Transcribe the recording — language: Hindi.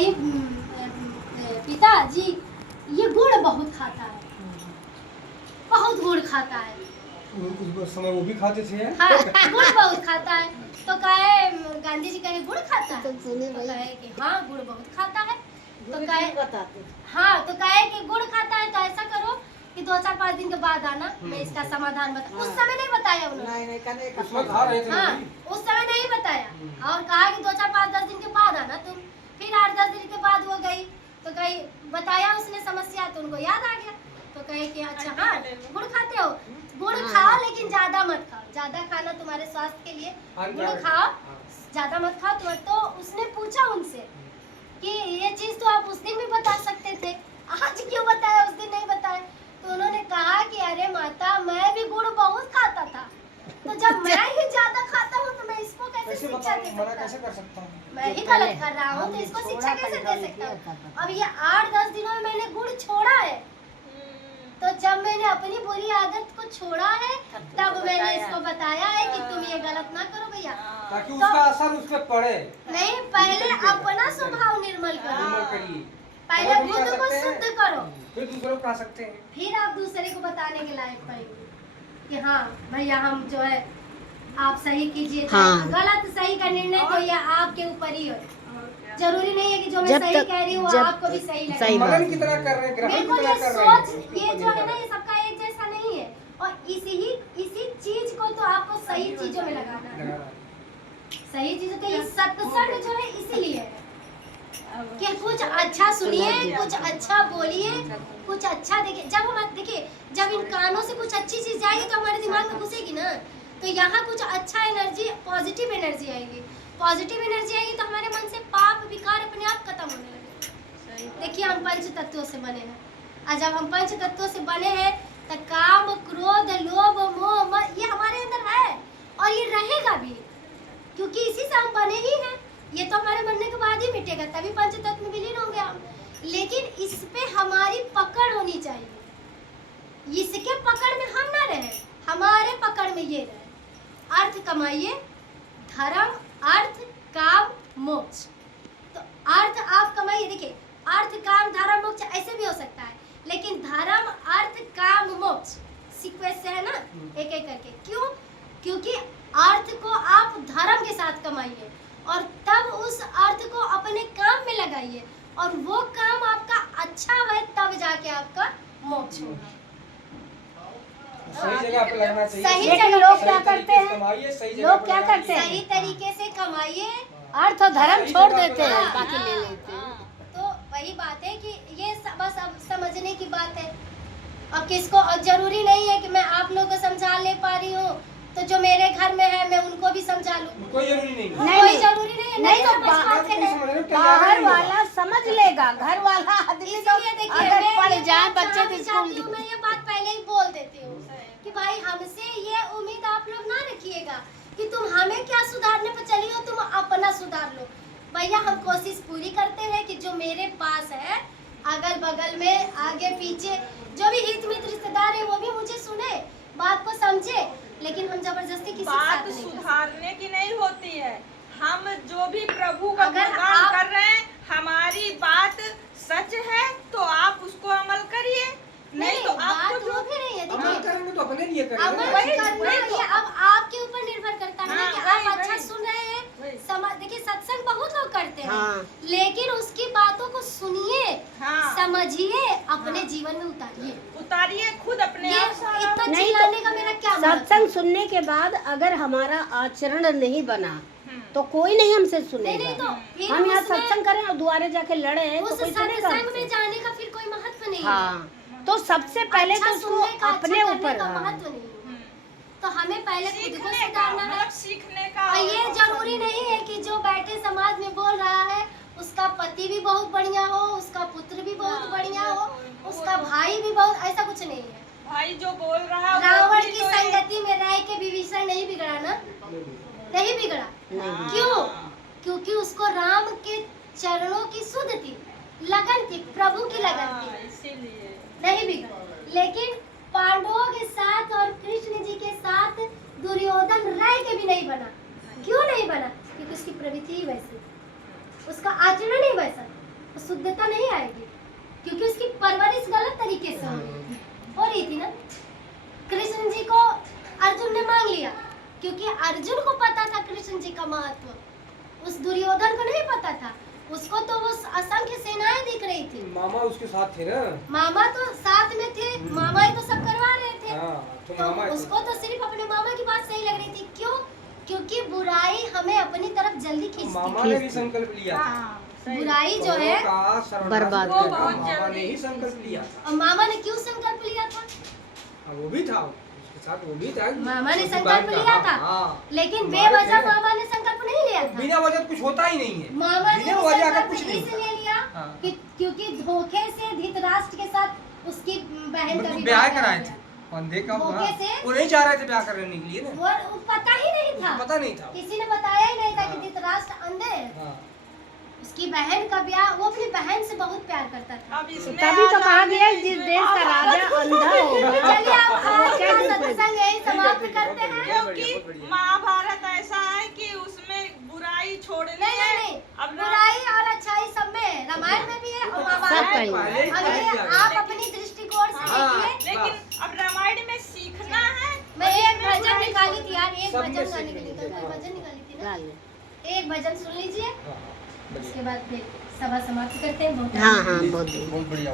भाई पिताजी ये गुड़ बहुत खाता है, बहुत गुड़ खाता है। उस समय वो भी खाते थे। हाँ, गुड़ बहुत खाता है। तो कहे गांधी जी कहे गुड़ खाता है, तो कहे कि हाँ गुड़ बहुत खाता है। तो कहे हाँ, तो कहे कि गुड़ खाता है तो ऐसा करो कि 2-4-5 दिन के बाद आना, मैं इसका समाधान बता। उस समय नहीं बताया उन्होंने, उसमें खा रहे थे। हाँ उस समय नहीं बताया और कहा कि 2-4-5-10 दिन के बाद आना तुम। फिर 8-10 दिन के बाद वो गई तो कही बताया उसने समस्या, तो उनको याद आ गया। तो कहे कि अच्छा हाँ गुड़ खाते हो, गुड़ खाओ लेकिन ज्यादा मत खाओ, ज्यादा खाना तुम्हारे स्वास्थ्य के लिए, गुड़ खाओ ज्यादा मत खाओ। तो उसने पूछा उनसे कि ये चीज तो आप उस दिन भी बता सकते थे, आज क्यों बताया, उस दिन नहीं बताया। तो उन्होंने कहा कि अरे माता मैं भी गुड़ बहुत खाता था, तो जब मैं ही ज्यादा खाता हूँ तो मैं इसको कैसे शिक्षा दे सकता हूँ, मैं ही गलत कर रहा हूँ तो इसको शिक्षा कैसे दे सकता हूँ। अब ये 8-10 दिनों में मैंने गुड़ छोड़ा है, तो जब मैंने अपनी बुरी आदत को छोड़ा है तब मैंने इसको बताया है कि तुम ये गलत ना करो भैया, ताकि उसका असर उस पर पड़े। नहीं, पहले अपना स्वभाव निर्मल करो, पहले खुद को शुद्ध करो, फिर दूसरों को खा सकते हैं, फिर आप दूसरे को बताने के लायक पड़ेंगे कि हाँ भैया हम जो है आप सही कीजिए। हाँ। गलत सही का निर्णय तो ये आपके ऊपर ही है, जरूरी नहीं है कि जो मैं सही कह रही हूँ आपको भी सही लगे। मनन की तरह कर रहे हैं, ग्रहण की बिल्कुल, तरह ये कर रहे हैं। सोच ये जो है ना ये सबका एक जैसा नहीं है, और इसी चीज को तो आपको सही चीजों में लगाना है। सही चीजों के ये सत्संग जो है इसीलिए है कि कुछ अच्छा सुनिए, कुछ अच्छा बोलिए, कुछ अच्छा देखिए। जब हम देखिए जब इन कानों से कुछ अच्छी चीज जाएगी तो हमारे दिमाग में घुसेगी ना, तो यहाँ कुछ अच्छा एनर्जी, पॉजिटिव एनर्जी आएगी। पॉजिटिव एनर्जी आएगी तो हमारे मन से पाप विकार अपने आप खत्म होने लगे। देखिए हम पंच तत्वों से बने हैं, और जब हम पंच तत्वों से बने हैं तो काम क्रोध लोभ मोह ये हमारे अंदर है और ये रहेगा भी, क्योंकि इसी से हम बने ही हैं। ये तो हमारे बनने के बाद ही मिटेगा, तभी पंच तत्व में विलीन होंगे हम। लेकिन इस पे हमारी पकड़ होनी चाहिए, इसके पकड़ में हम ना रहे, हमारे पकड़ में ये रहे। अर्थ कमाइए, धर्म अर्थ काम मोक्ष। तो अर्थ आप कमाइए, देखिए अर्थ काम धर्म मोक्ष ऐसे भी हो सकता है, लेकिन धर्म अर्थ काम मोक्ष सीक्वेंस से है ना, एक एक करके। क्यों? क्योंकि अर्थ को आप धर्म के साथ कमाइए और तब उस अर्थ को अपने काम में लगाइए, और वो काम आपका अच्छा है तब जाके आपका मोक्ष होगा। सही जगह पे लगना चाहिए। सही लेकिन लोग क्या करते हैं, लोग क्या करते हैं, सही तरीके से कमाइए, अर्थ और धर्म छोड़ देते हैं, बाकी ले लेते हैं। तो वही बात है कि ये बस अब समझने की बात है। अब किसको, और जरूरी नहीं है कि मैं आप लोगों को समझा ले पा रही हूँ तो जो मेरे घर में है मैं उनको भी समझा लूँ, कोई जरूरी नहीं है। कोई जरूरी नहीं है। नहीं तो समझ पाते हैं। बाहर वाला समझ लेगा, घर वाला आदमी तो इसलिए देखिए अगर मैं पढ़ ये जाए बात बच्चे तो चाहती स्कूल हूँ, मैं ये बात पहले ही बोल देती हूँ कि भाई हमसे ये उम्मीद आप लोग ना रखिएगा कि तुम हमें क्या सुधारने पर चली हो, तुम अपना सुधार लो। भैया हम कोशिश पूरी करते हैं कि जो मेरे पास है, अगल बगल में आगे पीछे जो भी हित मित्र रिश्तेदार है वो भी मुझे सुने, बात को समझे, लेकिन हम जबरदस्ती किसी बात सुधारने की नहीं होती है। हम जो भी प्रभु का गुणगान कर रहे हैं, हमारी बात सच है तो आप उसको अमल करिए, नहीं तो आपको बात वो भी नहीं है। अमल देखिए करेंगे तो अपने लिए अमल करेंगे। करना ये अब आपके ऊपर निर्भर करता है ना कि आप अच्छा सुन रहे हैं। देखिए सत्संग बहुत लोग करते हैं, हाँ। लेकिन उसकी बातों को सुनिए, हाँ। समझिए, अपने जीवन में उतारिए खुद अपने ये आप सारा। इतना नहीं चिल्लाने तो का मेरा क्या मतलब? सत्संग सुनने के बाद अगर हमारा आचरण नहीं बना तो कोई नहीं हमसे नहीं सुनेगा। तो फिर हम यहाँ उसमें- सत्संग करें और दुआरे जाके लड़े तो उस कोई सुनेगा सत्संग में हमसे? जाने का फिर कोई महत्व नहीं है। हाँ, तो सबसे पहले अच्छा तो उसको सुनने का, अपने अच्छा ऊपर करने का हाँ। महत्व नहीं है। तो हमें पहले खुद को सीखने का, सुधारना है। मतलब सीखने का। और ये जरूरी नहीं है कि जो बैठे समाज में बोल रहा है उसका पति भी बहुत बढ़िया हो, उसका पुत्र भी बहुत बढ़िया हो, उसका भाई भी बहुत, ऐसा कुछ नहीं है। भाई जो बोल रहा है रावण की संगति में रह के विभीषण नहीं बिगड़ा ना, नहीं बिगड़ा। क्यों? क्योंकि उसको राम के चरणों की सुध थी, लगन थी, प्रभु की लगन थी, इसीलिए नहीं बिगड़ा। लेकिन पांडवों के साथ और कृष्ण जी के साथ दुर्योधन रह के भी नहीं बना। क्यों नहीं बना? क्योंकि उसकी प्रवृत्ति ही वैसी, उसका आचरण ही वैसा। शुद्धता नहीं आएगी, क्योंकि उसकी परवरिश गलत तरीके से हो रही थी ना। कृष्ण जी को अर्जुन ने मांग लिया, क्योंकि अर्जुन को पता था कृष्ण जी का महत्व, उस दुर्योधन को नहीं पता था। उसको तो वो असंख्य सेनाएं दिख रही थी। मामा उसके साथ थे ना। मामा तो साथ में थे, मामा ही तो सब करवा रहे थे। तो तो मामा उसको तो सिर्फ अपने मामा की बात सही लग रही थी। क्यों? क्योंकि बुराई हमें अपनी तरफ जल्दी खींचती मामा है। ने भी संकल्प लिया था। हाँ, सही। बुराई जो है, बर्बाद वो करना। बहुत मामा ने जल्दी। ही संकल्प लिया था। और मामा ने क्यों संकल्प लिया था? हाँ, वो भी था उसके साथ, वो भी था। मामा ने उसकी संकल्प बात लिया था, हाँ। लेकिन तुम्हारे बेवजह थे। मामा ने संकल्प नहीं लिया था। बिना वजह कुछ होता ही नहीं है। मामा ने बिना वजह का संकल्प कुछ नहीं इसलिए लिया हाँ। क्योंकि धोखे से धृतराष्ट्र के साथ उसकी बहन का मतलब विवाह ब्याह कराया कराए गया। थे। अंधे का धोखे से? वो नहीं चाह रहे थे ब्याह करने के लिए ना। वो पता ही नहीं था, पता नहीं था। किसी ने बताया ही नहीं था कि हाँ। धृतराष्ट्र अंधे है। हाँ। उसकी बहन का ब्याह, वो अपनी बहन से बहुत प्यार करता था। अब इसमें तभी तो कहा आजादी गया है, जिस इसमें देश का राजा अंधा होगा। चलिए अब आज क्या का difference? सत्संग यही समाप्त ठीक है, करते हैं। बहुत बढ़िया, क्योंकि बहुत बढ़िया। महाभारत ऐसा है कि उसमें बुराई छोड़नी नहीं है। नहीं नहीं, अब बुराई और अच्छाई सब में है, रामायण में भी है और सब महाभारत कहीं में। पहले ही अब कह ये दिया गया। आप अपनी दृष्टिकोण से हाँ। देखिए। लेकिन अब रामायण में सीखना है। मैं एक उसमें भजन बुराई निकाली थी यार, एक सब में भजन गाने सीखने के लिए के लिए। कल भजन निकाली थी ना। हाँ एक भजन सुन लीजिए, हाँ, बढ़िया। उसके बाद फिर सभा समाप्त करते हैं। बहुत हाँ बहुत बहुत बढ़िया।